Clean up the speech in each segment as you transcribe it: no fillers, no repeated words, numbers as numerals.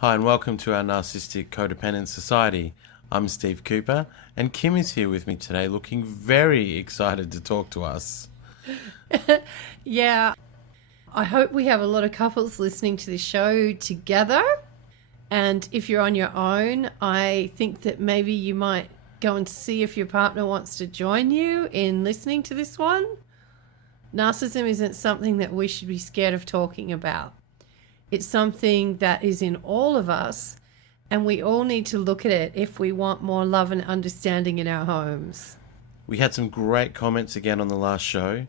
Hi and welcome to Our Narcissistic Codependent Society. I'm Steve Cooper and Kim is here with me today looking very excited to talk to us. Yeah, I hope we have a lot of couples listening to the show together. And if you're on your own, I think that maybe you might go and see if your partner wants to join you in listening to this one. Narcissism isn't something that we should be scared of talking about. It's something that is in all of us, and we all need to look at it if we want more love and understanding in our homes. We had some great comments again on the last show.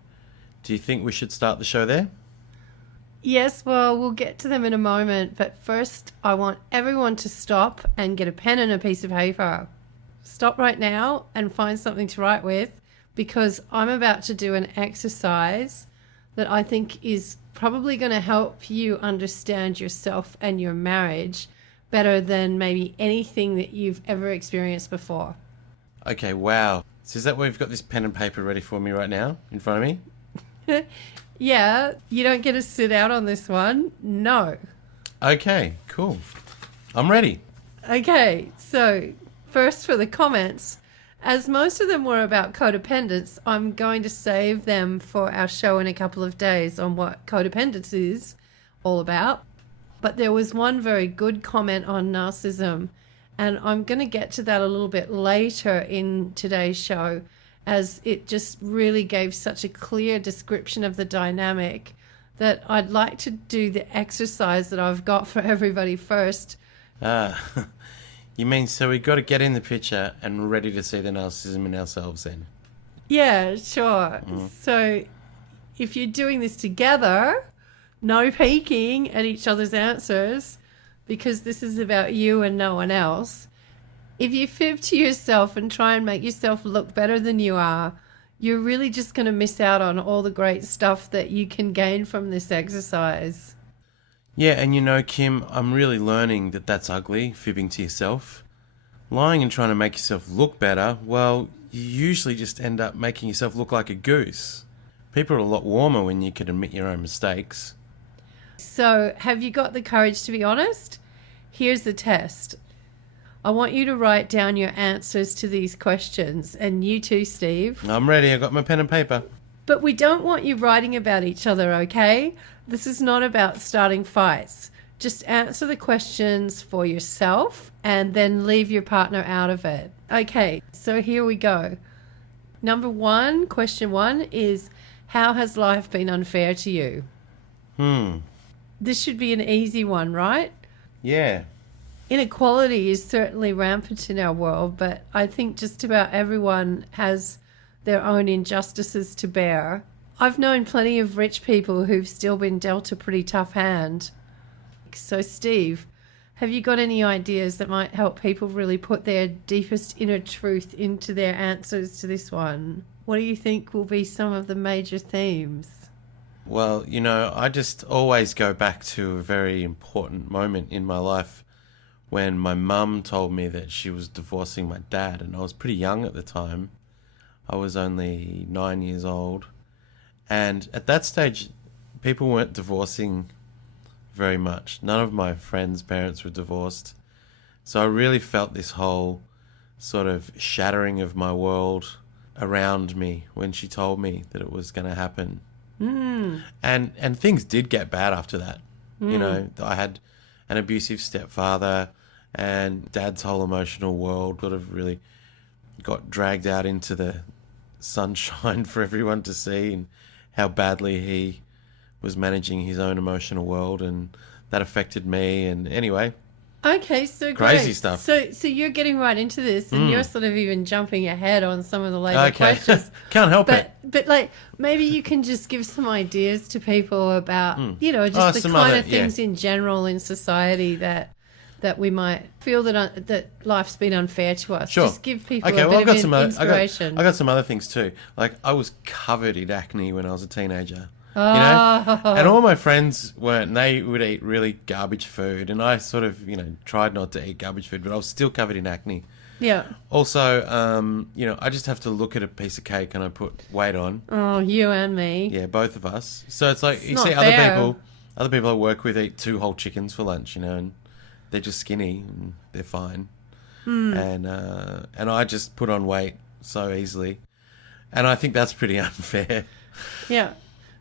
Do you think we should start the show there? Yes, well, we'll get to them in a moment, but first I want everyone to stop and get a pen and a piece of paper. Stop right now and find something to write with, because I'm about to do an exercise that I think is probably going to help you understand yourself and your marriage better than maybe anything that you've ever experienced before. Okay, wow. So is that why you've got this pen and paper ready for me right now in front of me? Yeah, you don't get to sit out on this one. No. Okay, cool. I'm ready. Okay, so first for the comments. As most of them were about codependence, I'm going to save them for our show in a couple of days on what codependence is all about. But there was one very good comment on narcissism, and I'm going to get to that a little bit later in today's show, as it just really gave such a clear description of the dynamic that I'd like to do the exercise that I've got for everybody first. You mean so we got to get in the picture and ready to see the narcissism in ourselves then? Yeah, sure. So if you're doing this together, no peeking at each other's answers, because this is about you and no one else. If you fib to yourself and try and make yourself look better than you are, you're really just going to miss out on all the great stuff that you can gain from this exercise. Yeah, and you know, Kim, I'm really learning that that's ugly, fibbing to yourself. Lying and trying to make yourself look better, well, you usually just end up making yourself look like a goose. People are a lot warmer when you can admit your own mistakes. So, have you got the courage to be honest? Here's the test. I want you to write down your answers to these questions, and you too, Steve. I'm ready, I've got my pen and paper. But we don't want you writing about each other, okay? This is not about starting fights. Just answer the questions for yourself and then leave your partner out of it. Okay, so here we go. Number one, question one is, how has life been unfair to you? This should be an easy one, right? Yeah. Inequality is certainly rampant in our world, but I think just about everyone has their own injustices to bear. I've known plenty of rich people who've still been dealt a pretty tough hand. So, Steve, have you got any ideas that might help people really put their deepest inner truth into their answers to this one? What do you think will be some of the major themes? Well, you know, I just always go back to a very important moment in my life when my mum told me that she was divorcing my dad, and I was pretty young at the time. I was only 9 years old. And at that stage, people weren't divorcing very much. None of my friends' parents were divorced. So I really felt this whole sort of shattering of my world around me when she told me that it was going to happen. And things did get bad after that. You know, I had an abusive stepfather, and Dad's whole emotional world sort of really got dragged out into the sunshine for everyone to see, and how badly he was managing his own emotional world, and that affected me. And anyway, okay, so crazy great. stuff. So you're getting right into this, and you're sort of even jumping ahead on some of the later questions. Can't help it. But like, maybe you can just give some ideas to people about, you know, just the kind of things in general in society that we might feel that life's been unfair to us. Sure. Just give people Okay, a well, bit of inspiration. I got some other things too. Like, I was covered in acne when I was a teenager. Oh. You know? And all my friends weren't. They would eat really garbage food, and I sort of, you know, tried not to eat garbage food, but I was still covered in acne. Yeah. Also, you know, I just have to look at a piece of cake and I put weight on. Oh, you and me. Yeah, both of us. So it's like, It's you not see fair. other people I work with eat 2 whole chickens for lunch, you know, and they're just skinny and they're fine. And I just put on weight so easily. And I think that's pretty unfair. Yeah.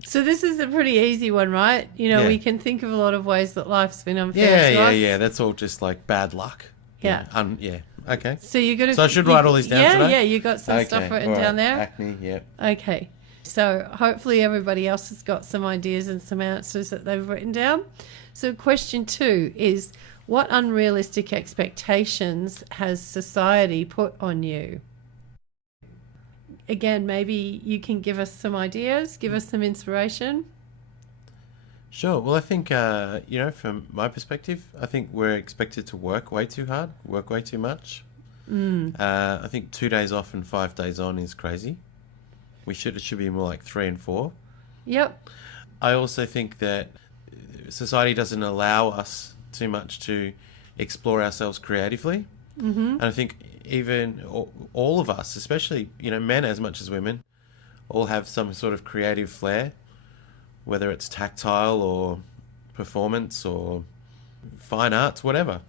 So this is a pretty easy one, right? You know, Yeah. we can think of a lot of ways that life's been unfair to us. Yeah. That's all just like bad luck. Yeah. Okay. So you're gonna. So I should write all these down today? Yeah, you got some stuff written all right. down there. Acne, yeah. Okay. So hopefully everybody else has got some ideas and some answers that they've written down. So question 2 is, what unrealistic expectations has society put on you? Again, maybe you can give us some ideas, give us some inspiration. Sure. Well, I think, from my perspective, I think we're expected to work way too hard, work way too much. I think 2 days off and 5 days on is crazy. It should be more like 3 and 4. Yep. I also think that society doesn't allow us too much to explore ourselves creatively. And I think even all of us, especially, men as much as women, all have some sort of creative flair, whether it's tactile or performance or fine arts, whatever.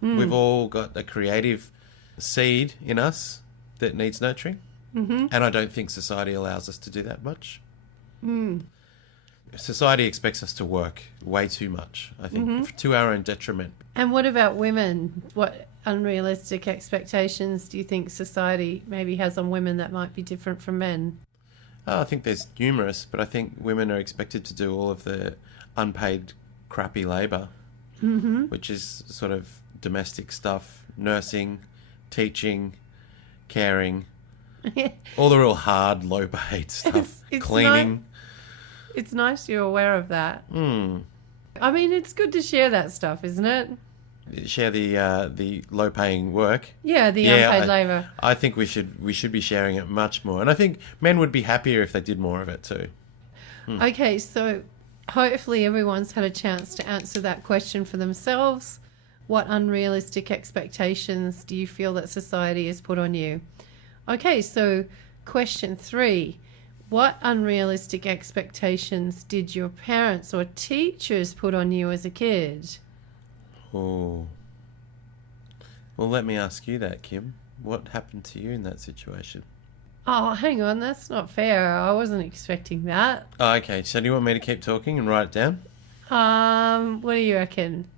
We've all got a creative seed in us that needs nurturing. And I don't think society allows us to do that much. Society expects us to work way too much, I think, to our own detriment. And what about women? What unrealistic expectations do you think society maybe has on women that might be different from men? I think there's numerous, but I think women are expected to do all of the unpaid crappy labour, which is sort of domestic stuff, nursing, teaching, caring, all the real hard, low-paid stuff, It's cleaning. It's nice you're aware of that. I mean, it's good to share that stuff, isn't it? Share the low-paying work. Yeah, the unpaid labour. I think we should be sharing it much more, and I think men would be happier if they did more of it too. Okay, so hopefully everyone's had a chance to answer that question for themselves. What unrealistic expectations do you feel that society has put on you? Okay, so question 3. What unrealistic expectations did your parents or teachers put on you as a kid? Oh. Well, let me ask you that, Kim. What happened to you in that situation? Oh, hang on, that's not fair. I wasn't expecting that. Oh, okay. So do you want me to keep talking and write it down? What do you reckon?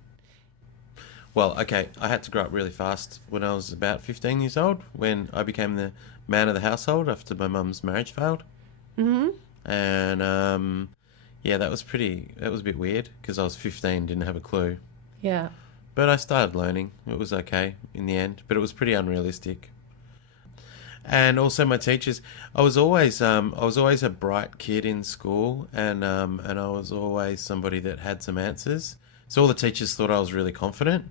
Well, okay. I had to grow up really fast when I was about 15 years old, when I became the man of the household after my mum's marriage failed. And, that was a bit weird because I was 15, didn't have a clue. Yeah. But I started learning. It was okay in the end, but it was pretty unrealistic. And also my teachers, I was always a bright kid in school, and I was always somebody that had some answers. So all the teachers thought I was really confident,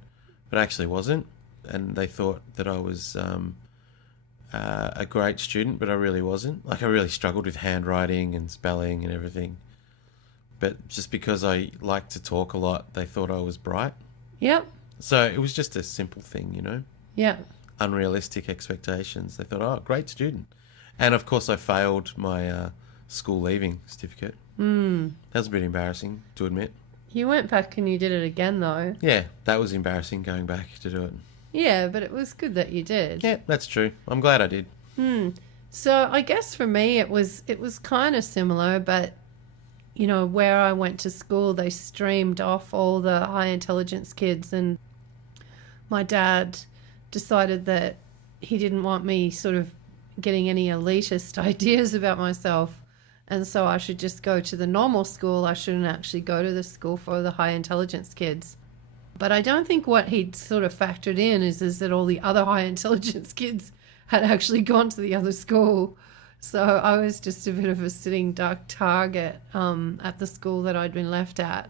but I actually wasn't. And they thought that I was a great student, but I really wasn't. Like, I really struggled with handwriting and spelling and everything. But just because I liked to talk a lot, they thought I was bright. Yep. So it was just a simple thing, Yeah. Unrealistic expectations. They thought, oh, great student. And of course I failed my school leaving certificate. That was a bit embarrassing to admit. You went back and you did it again, though. Yeah, that was embarrassing, going back to do it. Yeah, but it was good that you did. Yeah, that's true. I'm glad I did. So I guess for me it was kind of similar, but where I went to school, they streamed off all the high intelligence kids, and my dad decided that he didn't want me sort of getting any elitist ideas about myself, and so I should just go to the normal school. I shouldn't actually go to the school for the high intelligence kids. But I don't think what he'd sort of factored in is that all the other high intelligence kids had actually gone to the other school. So I was just a bit of a sitting duck target at the school that I'd been left at.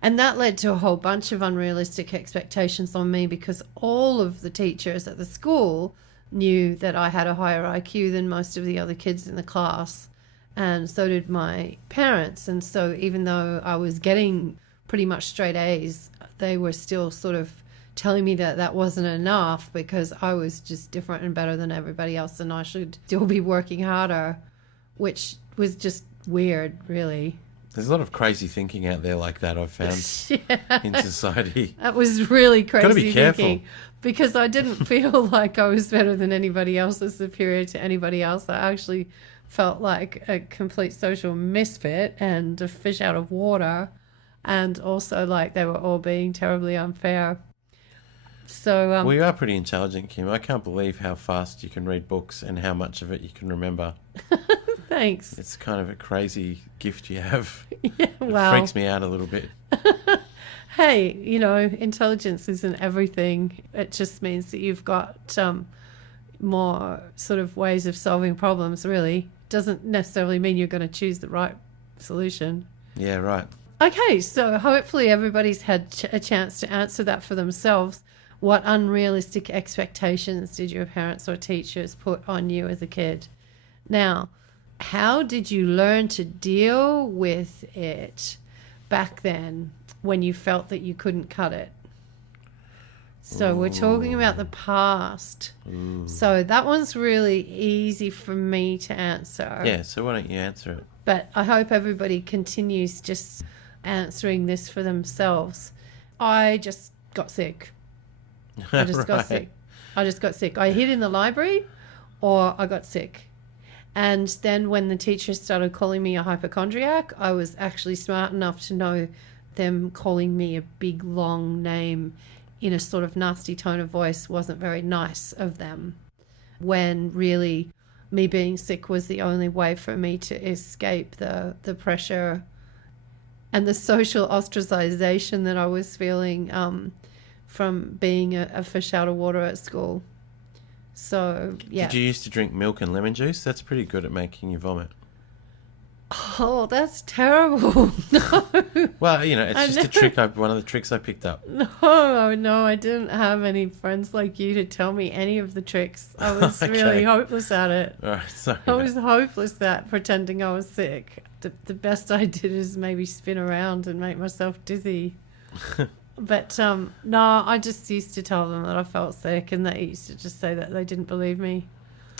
And that led to a whole bunch of unrealistic expectations on me, because all of the teachers at the school knew that I had a higher IQ than most of the other kids in the class. And so did my parents. And so even though I was getting pretty much straight A's, they were still sort of telling me that wasn't enough, because I was just different and better than everybody else, and I should still be working harder, which was just weird, really. There's a lot of crazy thinking out there like that I've found Yeah. in society. That was really Gotta be crazy careful. thinking because I didn't feel like I was better than anybody else or superior to anybody else. I actually felt like a complete social misfit and a fish out of water, and also like they were all being terribly unfair. So Well, you are pretty intelligent, Kim. I can't believe how fast you can read books and how much of it you can remember. thanks. It's kind of a crazy gift you have. Yeah, It wow. freaks me out a little bit. Hey, intelligence isn't everything. It just means that you've got more sort of ways of solving problems, really. Doesn't necessarily mean you're going to choose the right solution. Yeah, right. Okay, so hopefully everybody's had a chance to answer that for themselves. What unrealistic expectations did your parents or teachers put on you as a kid? Now, how did you learn to deal with it back then when you felt that you couldn't cut it? So we're talking about the past. Ooh. So that one's really easy for me to answer. Yeah, so why don't you answer it? But I hope everybody continues just answering this for themselves. I just got sick. I just got sick. I just got sick. I hid in the library or I got sick. And then when the teachers started calling me a hypochondriac, I was actually smart enough to know them calling me a big, long name in a sort of nasty tone of voice wasn't very nice of them, when really me being sick was the only way for me to escape the pressure and the social ostracization that I was feeling from being a fish out of water at school. So, yeah. Did you used to drink milk and lemon juice? That's pretty good at making you vomit. Oh, that's terrible. No. Well, it's I just a trick. One of the tricks I picked up. No, I didn't have any friends like you to tell me any of the tricks. I was Okay. really hopeless at it. All right, sorry. I was hopeless at pretending I was sick. The best I did is maybe spin around and make myself dizzy. But no, I just used to tell them that I felt sick, and they used to just say that they didn't believe me.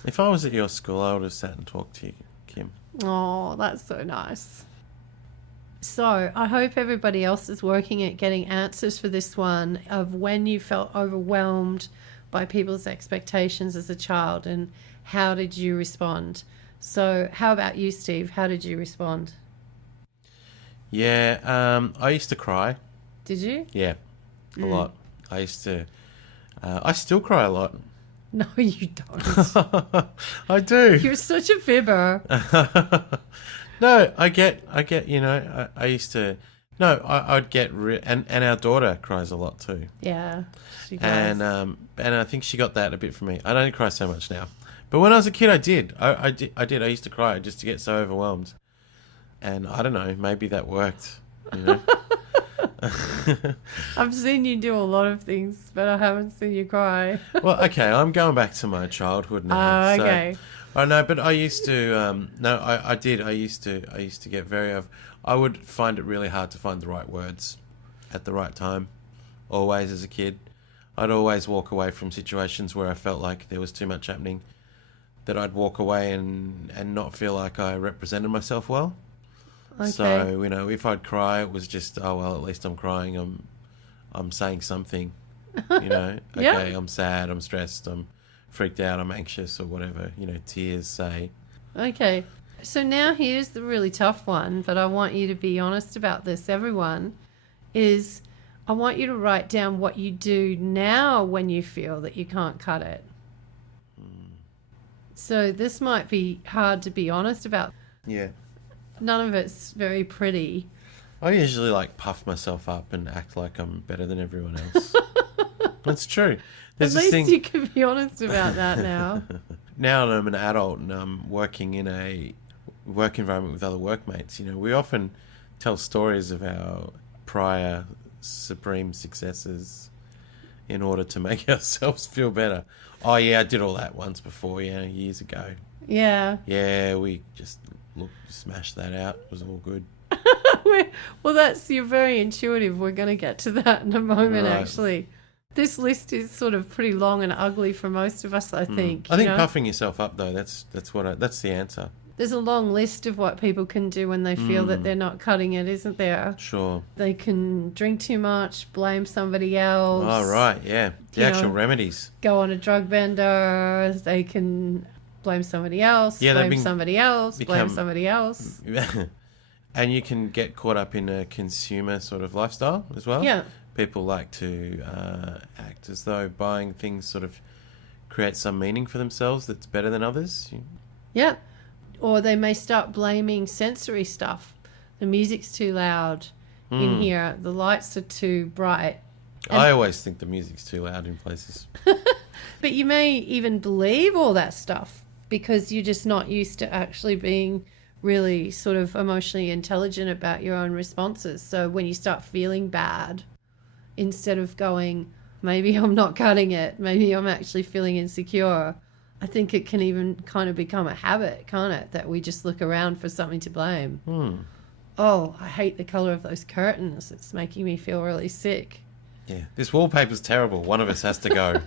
If I was at your school, I would have sat and talked to you, Kim. Oh, that's so nice. So I hope everybody else is working at getting answers for this one of when you felt overwhelmed by people's expectations as a child and how did you respond. So how about you, Steve? How did you respond? Yeah, I used to cry. Did you? Yeah, a lot. I used to... I still cry a lot. No, you don't. I do. You're such a fibber. No, I get, I used to, no, I'd get, and our daughter cries a lot too. Yeah, she does. And I think she got that a bit from me. I don't cry so much now. But when I was a kid, I did. I did. I used to cry just to get so overwhelmed. And I don't know, maybe that worked, I've seen you do a lot of things, but I haven't seen you cry. Well, okay, I'm going back to my childhood now. Oh, okay. I know, but I used to. No, I did. I used to get very. I would find it really hard to find the right words at the right time. Always as a kid, I'd always walk away from situations where I felt like there was too much happening. That I'd walk away and not feel like I represented myself well. Okay. So if I'd cry, it was just, oh well, at least I'm crying. I'm saying something. Okay, Yeah. I'm sad. I'm stressed. I'm freaked out. I'm anxious or whatever. Tears say. Okay. So now here's the really tough one, but I want you to be honest about this, everyone, is I want you to write down what you do now when you feel that you can't cut it. So this might be hard to be honest about. Yeah. None of it's very pretty. I usually puff myself up and act like I'm better than everyone else. That's true. There's At this least thing. you can be honest about that now. Now that I'm an adult and I'm working in a work environment with other workmates, we often tell stories of our prior supreme successes in order to make ourselves feel better. Oh yeah, I did all that once before, years ago. Yeah. Yeah, we just smashed that out. It was all good. Well, you're very intuitive. We're going to get to that in a moment, Right. actually. This list is sort of pretty long and ugly for most of us, I think. I think puffing yourself up though, that's the answer. there's a long list of what people can do when they feel that they're not cutting it, isn't there? Sure. They can drink too much, blame somebody else. Oh, right, yeah. The actual remedies. Go on a drug bender. They can blame somebody else, Yeah, blame somebody else. And you can get caught up in a consumer sort of lifestyle as well. Yeah. People like to act as though buying things sort of create some meaning for themselves that's better than others. Yeah. Or they may start blaming sensory stuff. The music's too loud in here. The lights are too bright. I always think the music's too loud in places. But you may even believe all that stuff because you're just not used to actually being really sort of emotionally intelligent about your own responses. So when you start feeling bad, instead of going, maybe I'm not cutting it, maybe I'm actually feeling insecure, I think it can even kind of become a habit, can't it? That we just look around for something to blame. Oh, I hate the colour of those curtains. It's making me feel really sick. Yeah, this wallpaper's terrible. One of us has to go.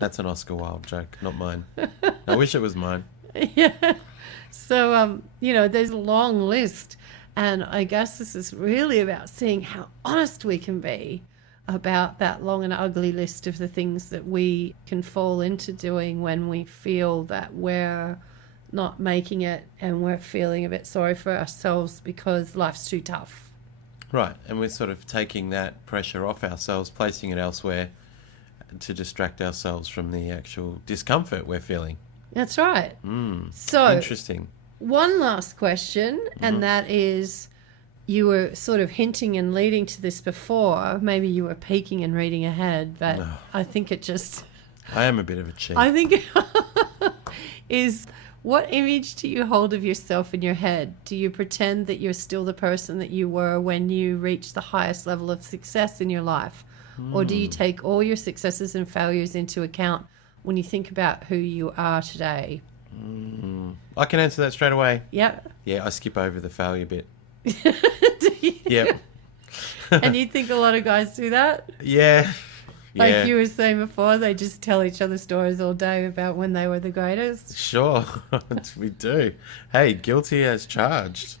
That's an Oscar Wilde joke, not mine. I wish it was mine. Yeah. So, there's a long list. And I guess this is really about seeing how honest we can be about that long and ugly list of the things that we can fall into doing when we feel that we're not making it and we're feeling a bit sorry for ourselves because life's too tough. Right, and we're sort of taking that pressure off ourselves, placing it elsewhere to distract ourselves from the actual discomfort we're feeling. That's right. So interesting. One last question, and that is, you were sort of hinting and leading to this before. Maybe you were peeking and reading ahead, but I think it just... I am a bit of a cheat. I think is, what image do you hold of yourself in your head? Do you pretend that you're still the person that you were when you reached the highest level of success in your life? Or do you take all your successes and failures into account when you think about who you are today? I can answer that straight away. Yeah. Yeah, I skip over the failure bit. Do you? Yep. And you think a lot of guys do that? Yeah. Like you were saying before, they just tell each other stories all day about when they were the greatest. Sure, we do. Hey, guilty as charged.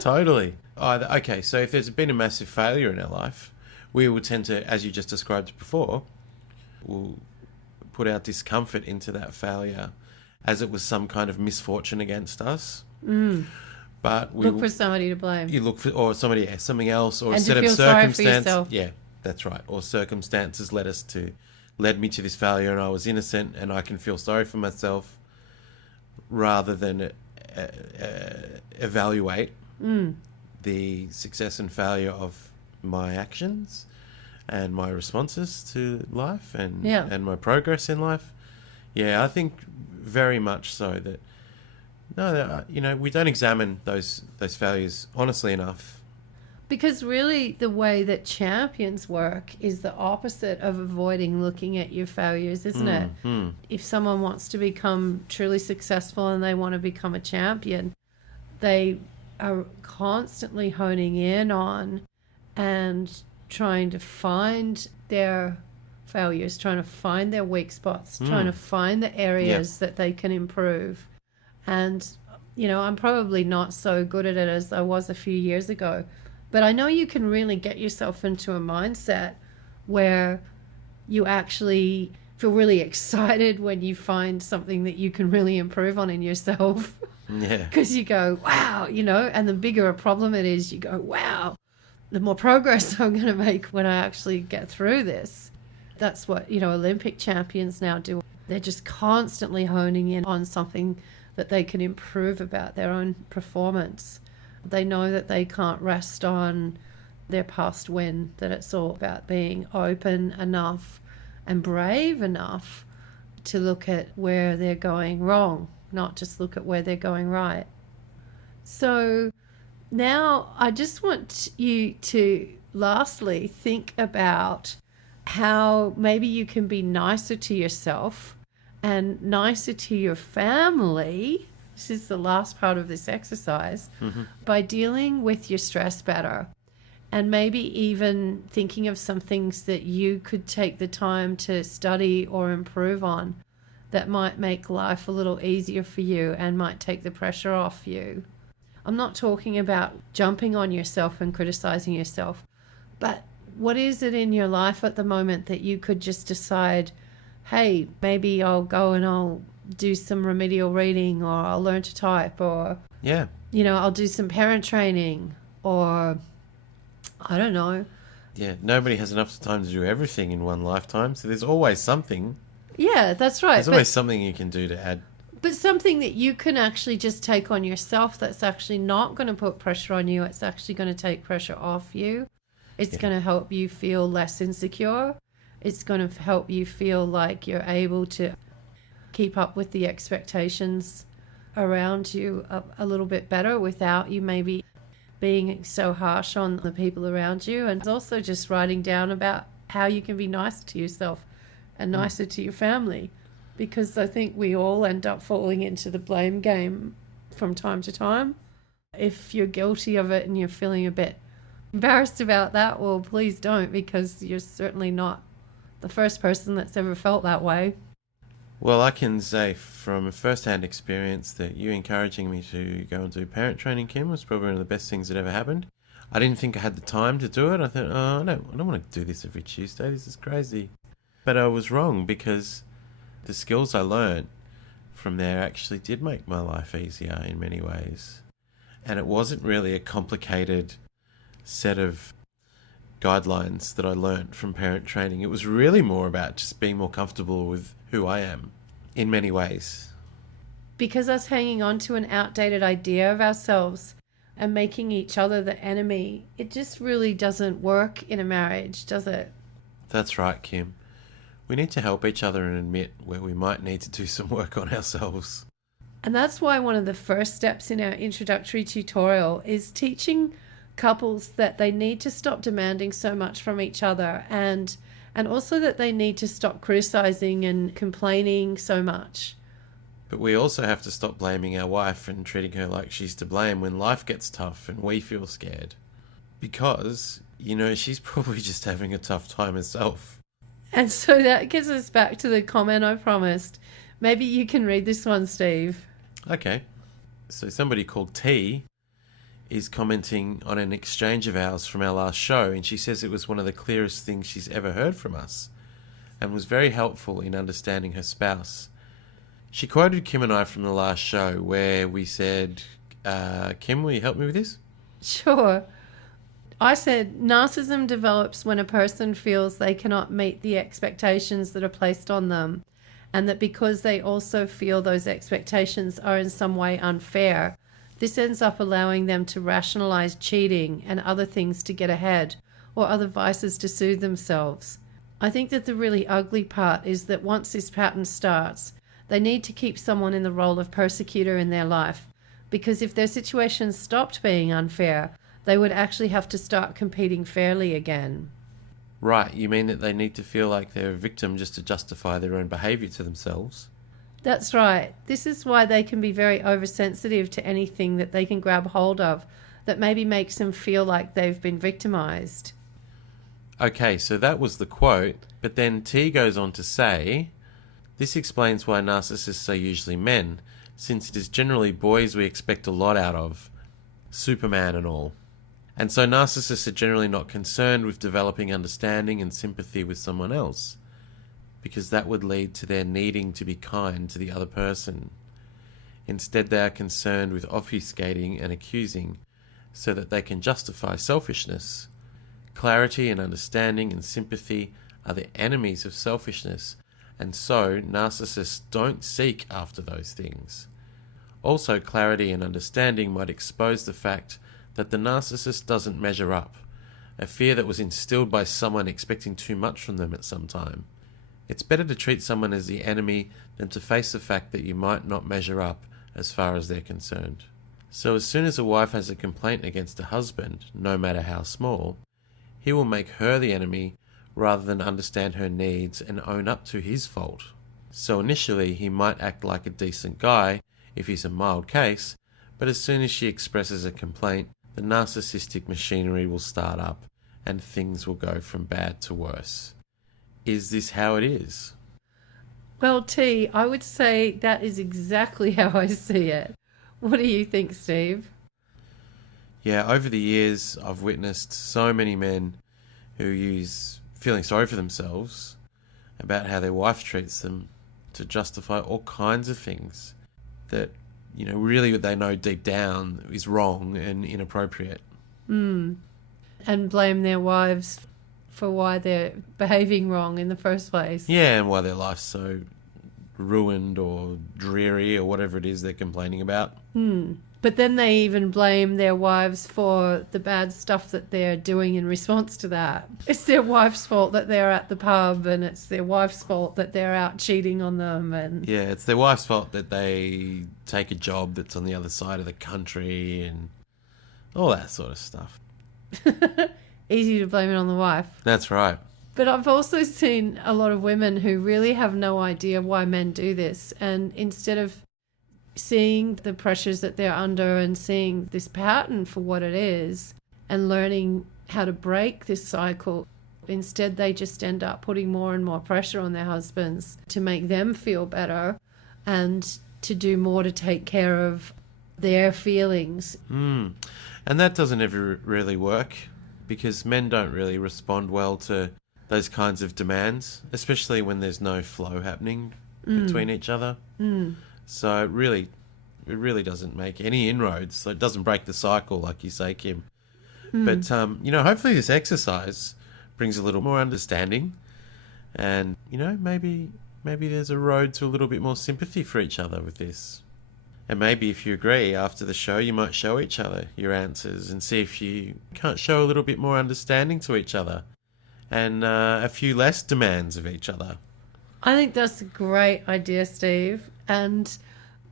Totally. Okay, so if there's been a massive failure in our life, we will tend to, as you just described before, we'll put our discomfort into that failure as it was some kind of misfortune against us. But we look for somebody to blame. You look for, or somebody, something else, or and a set of circumstances. Yeah, that's right. Or circumstances led me to this failure, and I was innocent, and I can feel sorry for myself, rather than evaluate the success and failure of my actions and my responses to life and my progress in life. Yeah, I think very much so that we don't examine those failures honestly enough. Because really the way that champions work is the opposite of avoiding looking at your failures, isn't it? If someone wants to become truly successful and they want to become a champion, they are constantly honing in on and trying to find their failures, trying to find their weak spots, trying to find the areas that they can improve. And, I'm probably not so good at it as I was a few years ago, but I know you can really get yourself into a mindset where you actually feel really excited when you find something that you can really improve on in yourself. Yeah. Because you go, wow, and the bigger a problem it is, you go, wow, the more progress I'm going to make when I actually get through this. That's what, Olympic champions now do. They're just constantly honing in on something that they can improve about their own performance. They know that they can't rest on their past win, that it's all about being open enough and brave enough to look at where they're going wrong, not just look at where they're going right. So now I just want you to lastly think about how maybe you can be nicer to yourself and nicer to your family. This is the last part of this exercise, by dealing with your stress better, and maybe even thinking of some things that you could take the time to study or improve on that might make life a little easier for you and might take the pressure off you. I'm not talking about jumping on yourself and criticizing yourself, but what is it in your life at the moment that you could just decide, hey, maybe I'll go and I'll do some remedial reading, or I'll learn to type, or, Yeah. I'll do some parent training, or I don't know. Yeah, nobody has enough time to do everything in one lifetime, so there's always something. Yeah, that's right. There's always something you can do to add. But something that you can actually just take on yourself that's actually not going to put pressure on you. It's actually going to take pressure off you. It's going to help you feel less insecure. It's going to help you feel like you're able to keep up with the expectations around you a little bit better without you maybe being so harsh on the people around you. And also just writing down about how you can be nicer to yourself and nicer to your family. Because I think we all end up falling into the blame game from time to time. If you're guilty of it and you're feeling a bit embarrassed about that, well, please don't, because you're certainly not the first person that's ever felt that way. Well, I can say from a first-hand experience that you encouraging me to go and do parent training, Kim, was probably one of the best things that ever happened. I didn't think I had the time to do it. I thought, I don't want to do this every Tuesday. This is crazy. But I was wrong, because the skills I learned from there actually did make my life easier in many ways. And it wasn't really a complicated set of guidelines that I learned from parent training. It was really more about just being more comfortable with who I am in many ways. Because us hanging on to an outdated idea of ourselves and making each other the enemy, it just really doesn't work in a marriage, does it? That's right, Kim. We need to help each other and admit where we might need to do some work on ourselves. And that's why one of the first steps in our introductory tutorial is teaching couples that they need to stop demanding so much from each other, and also that they need to stop criticizing and complaining so much. But we also have to stop blaming our wife and treating her like she's to blame when life gets tough and we feel scared. Because, she's probably just having a tough time herself. And so that gets us back to the comment I promised. Maybe you can read this one, Steve. Okay. So somebody called T is commenting on an exchange of ours from our last show, and she says it was one of the clearest things she's ever heard from us and was very helpful in understanding her spouse. She quoted Kim and I from the last show where we said, Kim, will you help me with this? Sure. I said, narcissism develops when a person feels they cannot meet the expectations that are placed on them, and that because they also feel those expectations are in some way unfair, this ends up allowing them to rationalize cheating and other things to get ahead, or other vices to soothe themselves. I think that the really ugly part is that once this pattern starts, they need to keep someone in the role of persecutor in their life, because if their situation stopped being unfair, they would actually have to start competing fairly again. Right, you mean that they need to feel like they're a victim just to justify their own behaviour to themselves? That's right. This is why they can be very oversensitive to anything that they can grab hold of that maybe makes them feel like they've been victimized. Okay, so that was the quote, but then T goes on to say, this explains why narcissists are usually men, since it is generally boys we expect a lot out of, Superman and all. And so narcissists are generally not concerned with developing understanding and sympathy with someone else, because that would lead to their needing to be kind to the other person. Instead, they are concerned with obfuscating and accusing so that they can justify selfishness. Clarity and understanding and sympathy are the enemies of selfishness, and so narcissists don't seek after those things. Also, clarity and understanding might expose the fact that the narcissist doesn't measure up, a fear that was instilled by someone expecting too much from them at some time. It's better to treat someone as the enemy than to face the fact that you might not measure up as far as they're concerned. So as soon as a wife has a complaint against a husband, no matter how small, he will make her the enemy rather than understand her needs and own up to his fault. So initially he might act like a decent guy if he's a mild case, but as soon as she expresses a complaint, the narcissistic machinery will start up and things will go from bad to worse. Is this how it is? Well, T, I would say that is exactly how I see it. What do you think, Steve? Yeah, over the years, I've witnessed so many men who use feeling sorry for themselves about how their wife treats them to justify all kinds of things that, really they know deep down is wrong and inappropriate. And blame their wives for why they're behaving wrong in the first place. Yeah, and why their life's so ruined or dreary or whatever it is they're complaining about. But then they even blame their wives for the bad stuff that they're doing in response to that. It's their wife's fault that they're at the pub, and it's their wife's fault that they're out cheating on them. And Yeah, it's their wife's fault that they take a job that's on the other side of the country and all that sort of stuff. easy to blame it on the wife. That's right. But I've also seen a lot of women who really have no idea why men do this. And instead of seeing the pressures that they're under and seeing this pattern for what it is and learning how to break this cycle, instead they just end up putting more and more pressure on their husbands to make them feel better and to do more to take care of their feelings. And that doesn't ever really work because men don't really respond well to those kinds of demands, especially when there's no flow happening between each other. So it really doesn't make any inroads. So it doesn't break the cycle, like you say, Kim. But, hopefully this exercise brings a little more understanding and, maybe there's a road to a little bit more sympathy for each other with this. And maybe if you agree, after the show, you might show each other your answers and see if you can't show a little bit more understanding to each other and a few less demands of each other. I think that's a great idea, Steve. And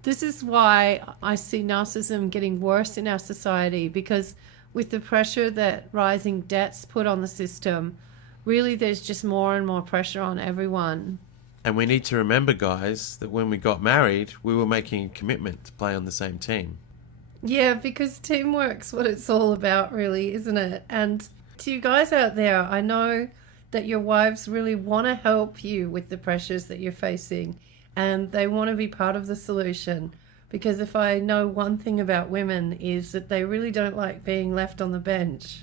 this is why I see narcissism getting worse in our society, because with the pressure that rising debts put on the system, really there's just more and more pressure on everyone. And we need to remember, guys, that when we got married, we were making a commitment to play on the same team. Yeah, because teamwork's what it's all about, really, isn't it? And to you guys out there, I know that your wives really want to help you with the pressures that you're facing, and they want to be part of the solution. Because if I know one thing about women is that they really don't like being left on the bench.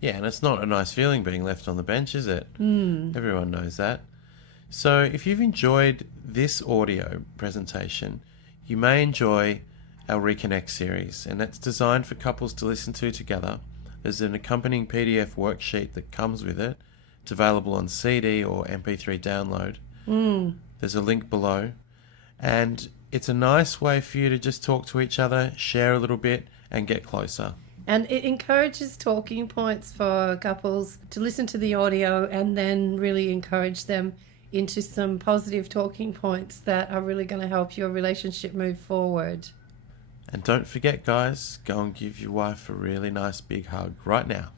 Yeah, and it's not a nice feeling being left on the bench, is it? Everyone knows that. So if you've enjoyed this audio presentation, you may enjoy our Reconnect series, and that's designed for couples to listen to together. There's an accompanying PDF worksheet that comes with it. It's available on CD or MP3 download. There's a link below. And it's a nice way for you to just talk to each other, share a little bit, and get closer. And it encourages talking points for couples to listen to the audio and then really encourage them into some positive talking points that are really going to help your relationship move forward. And don't forget, guys, go and give your wife a really nice big hug right now.